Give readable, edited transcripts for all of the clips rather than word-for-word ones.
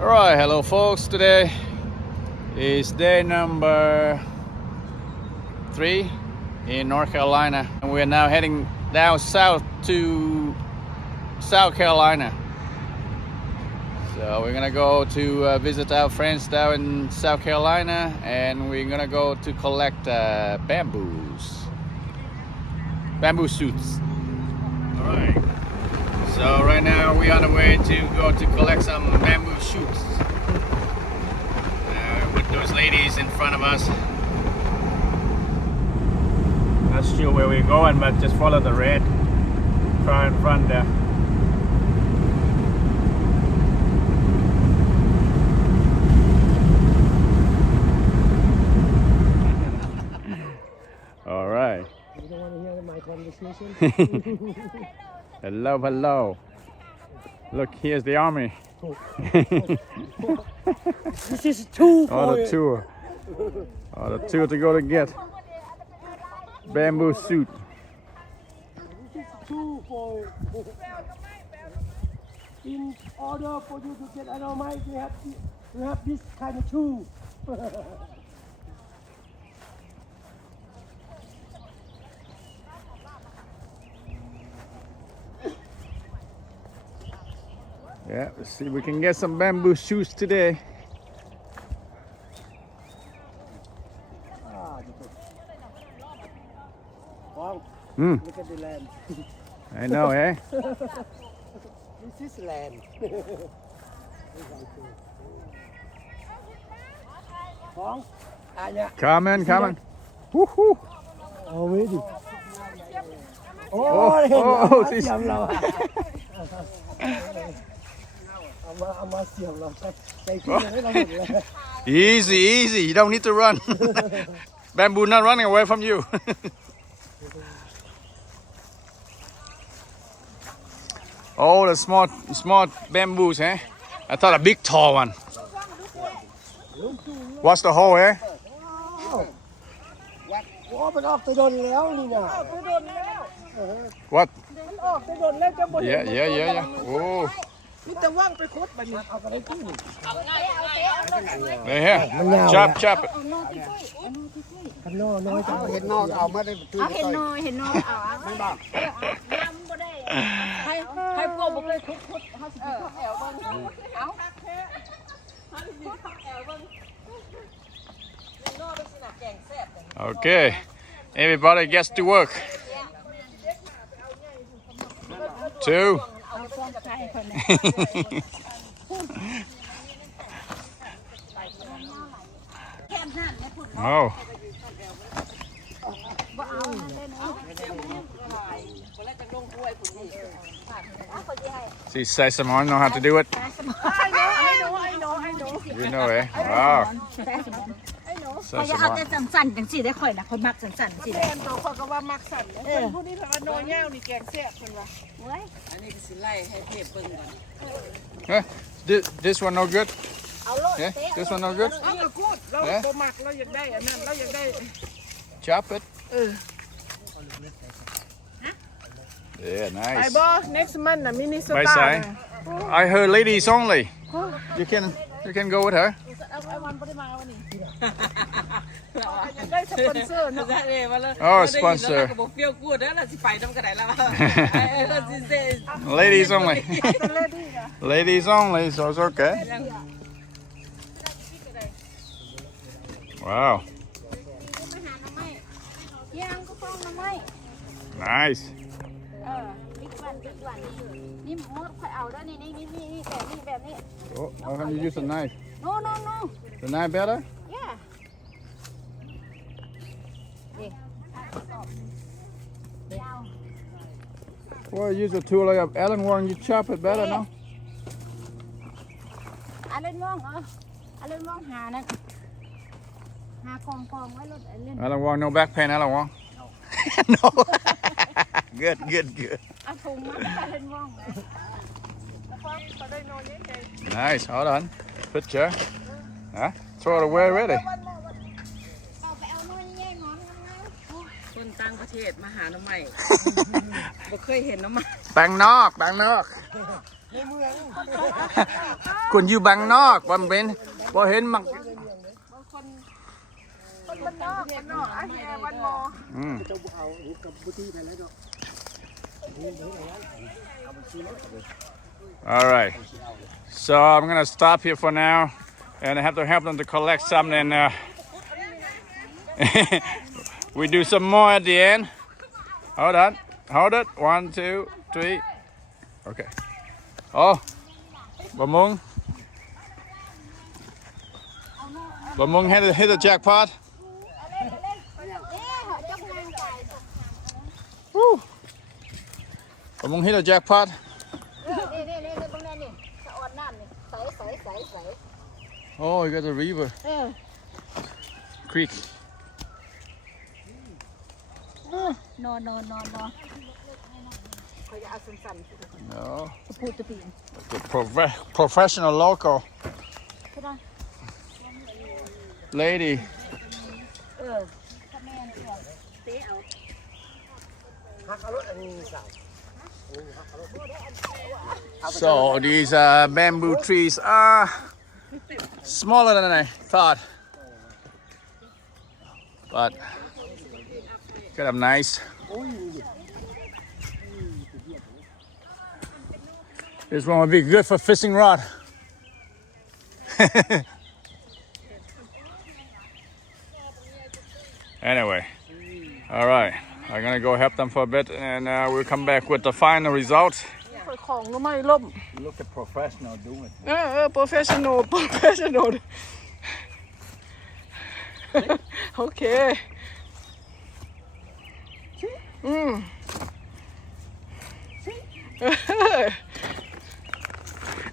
Alright, hello folks. Today is day number 3 in North Carolina, and we're now heading down south to South Carolina. So we're gonna go to visit our friends down in South Carolina, and we're gonna go to collect bamboo shoots. Alright, so right now we're on the way to go to collect some bamboo shoots with those ladies in front of us. Not sure where we're going, but just follow the red car in front there. All right. You don't want to hear my conversation? Hello, hello. Look, here's the army. This is two On for the you. tour. On the tour to go to get bamboo suit. This is two for you. In order for you to get dynamite, you have this kind of tool. Yeah, let's see if we can get some bamboo shoots today. Wow, Hmm, look at the land. I know, eh? This is land. Phong, yeah. Come on, come on. Woohoo! Already. Oh, เห็นเอามา this- เสียบเราอะเอามาเสียบเราใจขึ้นให้เราเห็นเลย Easy, easy. You don't need to run. Bamboo not running away from you. Oh, the small bamboos, eh? I thought a big tall one. What's the hole, eh? โอ้มันออกไปโดนแล้วนี่นะ What? ออกไปโดนแล้วจะบ่เห็น Yeah. Oh, มีแต่ว่างไปคุดบัดนี้ เอากระไรขึ้น here. Chop, chop it. กันนอน้อยจัง เห็นนอกเอามาได้ตื้อ เห็นนอยเอาไม่บอกน้ำบ่ได้ให้พวกบ่เคยคุดเฮาสิคุดแอวเบิ่งเอา Okay. Everybody gets to work. 2. เอาฟ้องใจคน แค่นั้นไม่พูด Oh. บ่เอานั่นเลยนะ See, say someone know how to do it. ไอ้หนู You know, eh? Wow. เขาจะเอาแต่สั่นๆจังซี่ได้ค่อยนะคนมักสั่นๆสิ แฟนตัวคนก็ว่ามักสั่นเพิ่นผู้นี้เพิ่นว่าโนยาวนี่แกงแซ่บเพิ่นว่า เว้ย Eh, this one no good? เอาโลด Yeah, เตะ this one no good? เอาก็กูดเราบ่มักเราอยากได้อันนั้นเราอยากได้ Chop it. เออ Yeah, ไป nice. บ่ next month น่ะมินิส Bye, ตา Sai. ร์ I heard ladies only. You can go with her. เอาวันบ่ได้มาวันนี้อยากได้สปอนเซอร์เนาะ Oh, sponsor. บอกเฟี้ยวกูดแล้วเราสิไปน้ำกระไดแล้วเราสิเซ Ladies only. เลดี้อ่ะ Ladies only, so it's okay. Wow, ย่างก็ฟ้องน้ำไม้ nice. บิ๊กวันนี่มดค่อยเอาแล้วนี่แบบนี้ Oh, how can you use a knife? no The knife better? yeah Well, use a tool like Alan Warren, you chop it better, no? อันเล่นมองอันเล่นมองหานั่นหากองไว้รถเล่น Alan Warren, no back pain, Alan Warren? No. Good. เอาถุงมาอันเล่นมอง Nice, hold on. Picture. Huh? Throw it away already. เอาไปเอาโน่นแย่งอน คน ต่างประเทศมาหาน้ำใหม่บ่เคยเห็นน้ำใหม่ บางนอกคุณอยู่บางนอกวันเป็นพอเห็นมัก มันนอกไอ้แม่วันมอ All right, so I'm gonna stop here for now, and I have to help them to collect some, and we do some more at the end. Hold it. 1, 2, 3. Okay. Oh, Bamung hit the jackpot. Woo. Bamung hit the jackpot. นี่ตรงนั้นนี่สะออนน้ำนี่ใส Oh, you got the river. Creek. นอนคอยจะเอาสั้น No. ๆพูดตะปีน The professional local ก็ได้ lady. ถ้าแม่นี่ว่าเตะเอา So these bamboo trees are smaller than I thought, but kind of nice. This one would be good for fishing rod. Anyway, all right, I'm gonna go help them for a bit, and we'll come back with the final results. ของก็ไม่ล่ม Look at professional doing it. professional โอเค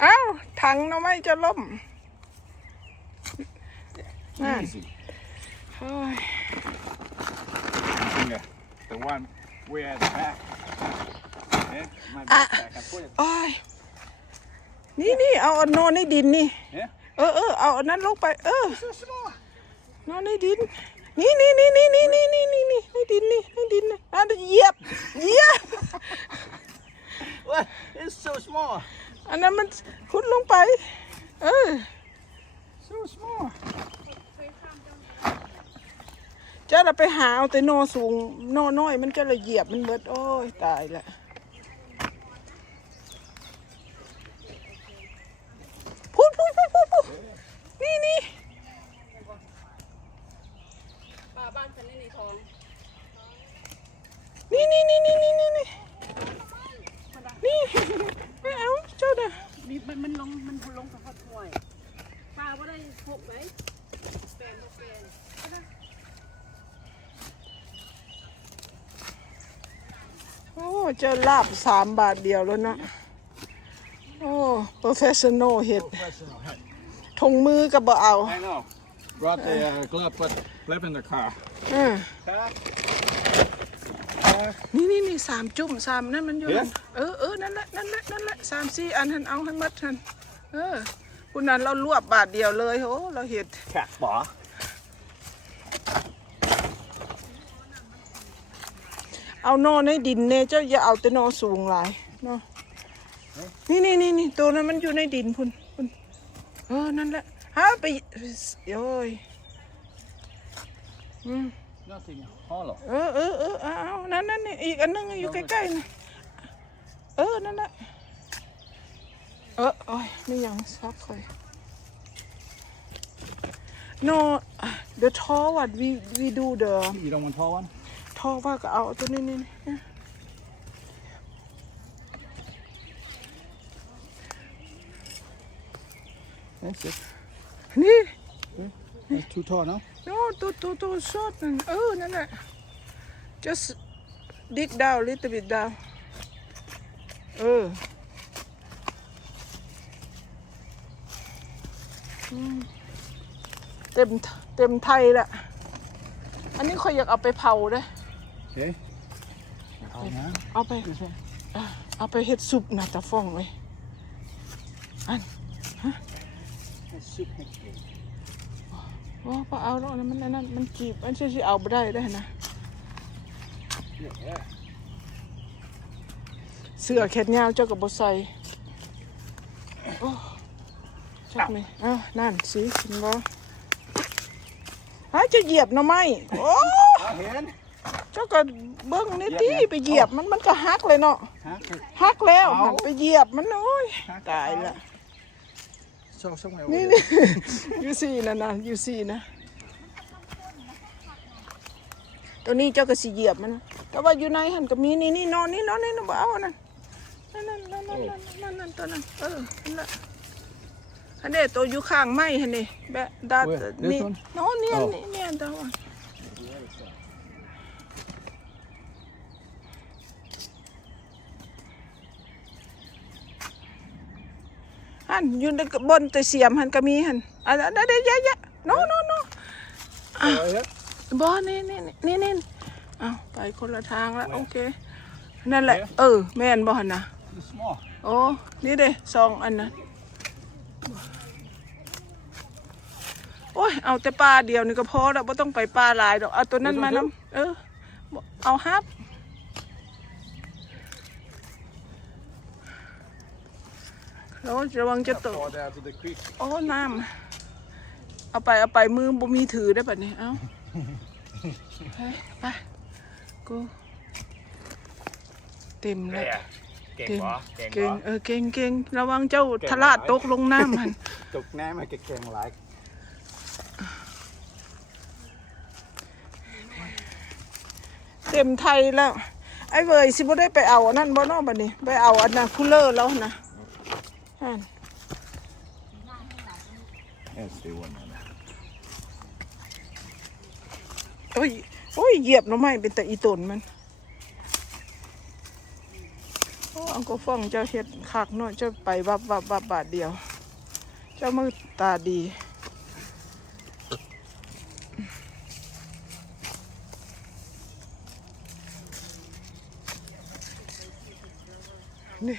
เอ้าถังหน่อไม้จะล่ม Easy. The one way at the back. Yeah, my backpack. I put it. โอ้ยนี่เอาอันนอนในดินนี่ Yeah. เอาอันนั้นลงไปSo small. นอนในดินนี่ในดินนี่ในดินนี่อ่ะเหยียบ What? It's so small. อันนั้นมันขุดลงไปSo small. เจ้าเราไปหาเอาแต่นอสูงนอน้อยมันจะละเหยียบมันเบิดโอ้ยตายละพูดนี่ ป้าบ้านฉันนี่ในท้อง นี่ไม่เอาเจ้าน่ะ มันลงกับข้าวถ้วยป้าว่าได้พกไหมแปลน โอ้เจ้าลาบ3 บาทเดียวแล้วเนาะโอ้ professional เห็ด Professional. Hey. ทงมือกับบ่เอา I know. Brought the glove, but left in the car. นี่3 จุ่ม3นั่นมันอยู่นั่น Yeah. นั่นแหละ3-4 อันหันเอาให้หมดหันคุณนั้นเราลวบบาทเดียวเลยโหเราเห็ด Cat bar. เอานอในดินเนี่ยเจ้าอย่าเอาแต่นอสูงหลายเนาะนี่ตัวนั้นมันอยู่ในดินคุณนั่นแหละฮะไปโอ้ย Nothing hollow. เอานั่นนี่อีกอันนึงอยู่ใกล้ๆนะนั่นแหละโอ้ยไม่ยังซักเลย No the tall one we do the You don't want tall one? ทอว่าก็เอาตัวนี้That's it. นี่ That's too tall, no? โอ้ตัวชอดนั่นนั่นแหละ just dig down little bit down เต็มไทยละอันนี้คอยอยากเอาไปเผาเด้ Okay. เอาไปเฮ็ดซุปน่าจะฟ้องเลยอัน โอ้พอเอาแล้วมันนั่นมันจีบมันจะเอาไม่ได้นะ เสื้อแขนยาวเจ้ากับบใส่โอ้ชักไหมอ้าวนั่นสิเห็นบ่หาจะเหยียบหน่อไม้โอ้ เห็น เจ้าก็เบิ้งนี่ที่ไปเหยียบมันก็หักเลยเนาะ ฮะ หักแล้วหันไปเหยียบมันโอ้ยตายละ ช่องไหน นี่ ยูซี่นะยูซี่นะตัวนี้เจ้าก็สิเหยียบมันแต่ว่าอยู่ในหันก็มีนี่นอนนี่บ่เอานั่นตัวนั้นนั่นแหละอันนี้ตัวอยู่ข้างไม้หันนี่แบบดานี่นอนเนี่ยตัวหันอยู่ในบนตัวเสียมหันก็มีหันได้เยอะๆโนบ่นี่เอาไปคนละทางแล้วโอเคนั่นแหละแม่นบ่หันนะโอ้นี่เด้ซองอันนั้นโอ้ยเอาแต่ปลาเดียวนี่ก็พอแล้วไม่ต้องไปปลาหลายดอกเอาตัวนั้นมาน้ำเอาฮับแล้วระวังจะตกโอ้น้ำเอาไปมือบ่มีถือได้ป่ะเนี่ยเอาไปกูเต็มแล้วเก่งเก่งระวังเจ้าทะลาตกลงน้ำมันตกน้ำมันเก่งหลาย เต็มไทยแล้วไอ้เวยสิบ่ได้ไปเอาอันนั้นบ่เนาะบัดนี้ไปเอาอันน่ะคูลเลอร์แล้วนะโอ้ยเหยียบหน่อไม้เป็นแต่อีตนมันอังก็ฟ้องเจ้าเฮ็ดคักเนาะเจ้าไปวับบาทเดียวเจ้ามือตาดีนี่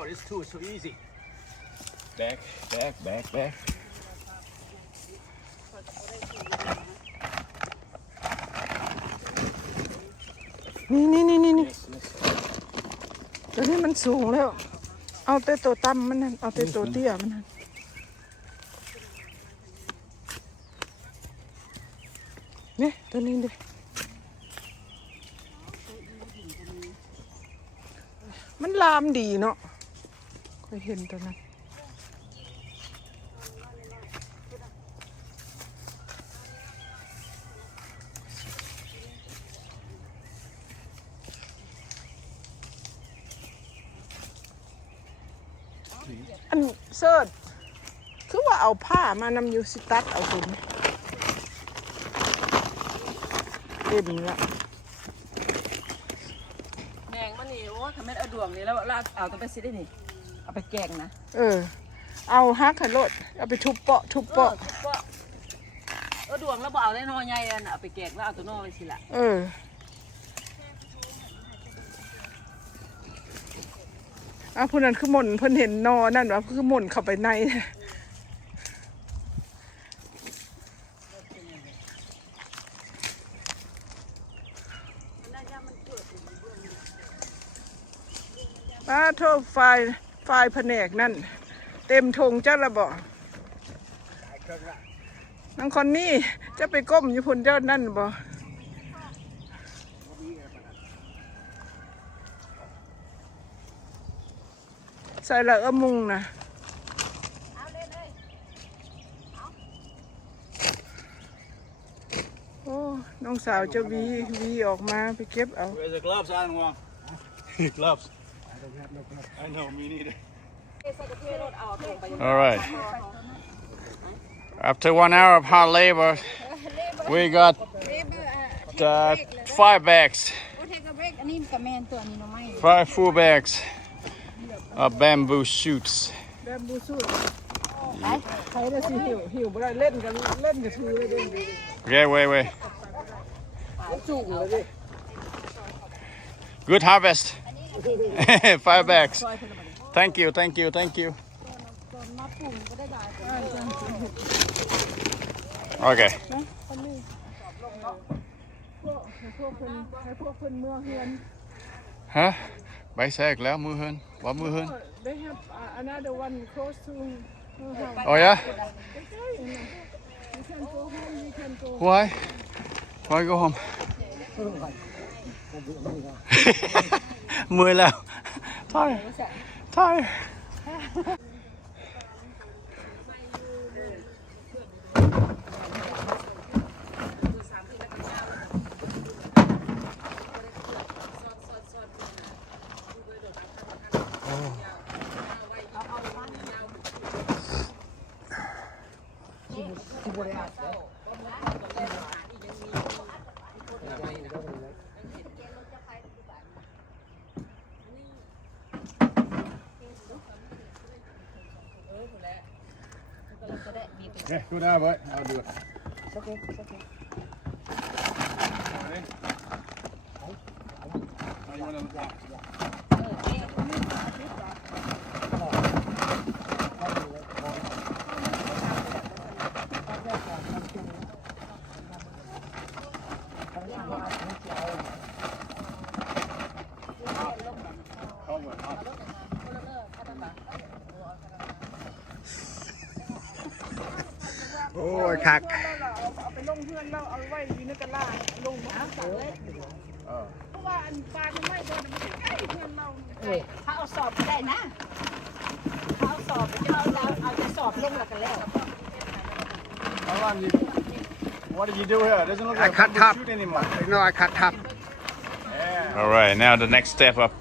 Oh, this tool is so easy. Back. นี่ตัวนี้มันสูงแล้ว เอาแต่ตัวต่ำมันนั่นเอาแต่ตัวเตี้ยมันนั่นนี่ตัวนี้ดิมันลามดีเนาะเคยเห็นตัวนั้นอันเสิร์ชคือว่าเอาผ้ามานำอยู่สิตัดเอาคุณเต็มละ แดงมันนี่โอ้ทำให้เอาดวงนี่แล้วลากเอาตัวไปซิได้นี่เอาไปแกงนะ เอาฮักขันรถเอาไปทุบเปาะดวงแล้วบอกเอาได้นอใหญ่อันเอาไปแกงแล้วเอาตัวนอไปสิละผู้นั้นคือหม่นเพิ่นเห็นนอนั่นวะคือหม่นเข้าไปในโทษไฟแผนกนั่นเต็มทงเจ้าละบ่น้องคนนี้จะไปก้มอยู่พุ่นเจ้านั่นบ่ใส่ละมุงนะโอ้น้องสาวจะวีออกมาไปเก็บเอา Where's the gloves? I don't want gloves. I know, me neither. All right. After 1 hour of hard labor, we got 5 bags. 5 full bags of bamboo shoots. แบมบูสูดใครได้สิหิวบ่ได้เล่นกันถือเลยเด้ Okay, wait. Good harvest. 5 bags. Thank you. Okay. ให้พวกเพิ่นเมื่อเฮือน ฮะใบแทรกแล้วมือเฮินว่ามือเฮิน They have another one close to her house. โอ้ยะ You can go home, you can go. why go home มือแล้วถอย Yeah, good job, boy. I'll do it. It's okay, it's okay. Now you want on the top. โอ้ยคัก เอาไปลงเฮือนแล้วเอาไว้อยู่ในตลาดลงมาสั่งเลยเพราะว่าอันปลามันไม่โดนมันใกล้เฮือนเรา เขาเอาสอบไปได้นะเขาเอาสอบไปเอาจะสอบลงแล้วกันแล้ว Hold on, what did you do here? It doesn't look I like cut a top. shoot anymore. No, I cut top. All right, now the next step of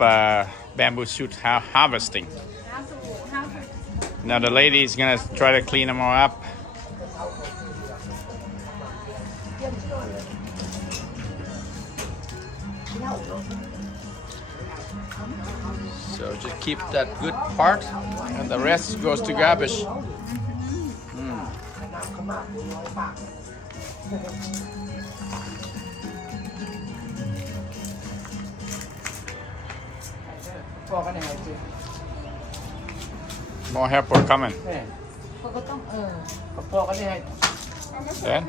bamboo shoot harvesting. Now the lady is gonna try to clean them all up. So just keep that good part, and the rest goes to garbage. More help coming. เขาก็ต้องThen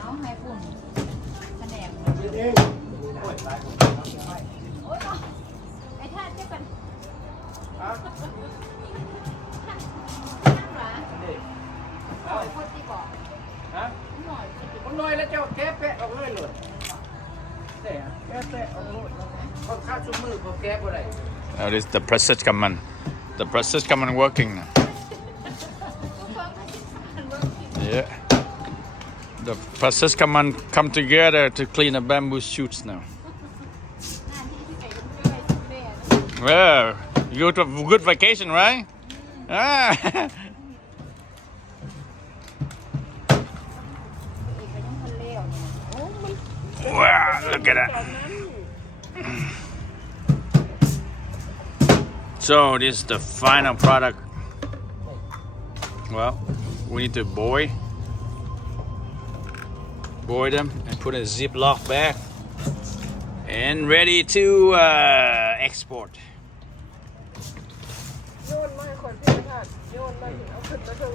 เอาให้ปุ่นแผนกไอ้ท่าเจ๊เป็นคนน้อยแล้วเจ้าแก้แปะออกเลยเลยแก้แปะออกเลยคนข้าชุบมือผมแก้บ่ได้ now this the process command. The process command working now. Yeah. The process command come together to clean the bamboo shoots now. Well, you go to a good vacation, right? Ah. Wow, look at that. So this is the final product. Well, we need to boil them and put in a Ziploc bag and ready to export. โยนมาให้คนพี่ท่านโยนมาถึงเอาขึ้นมาเถอะ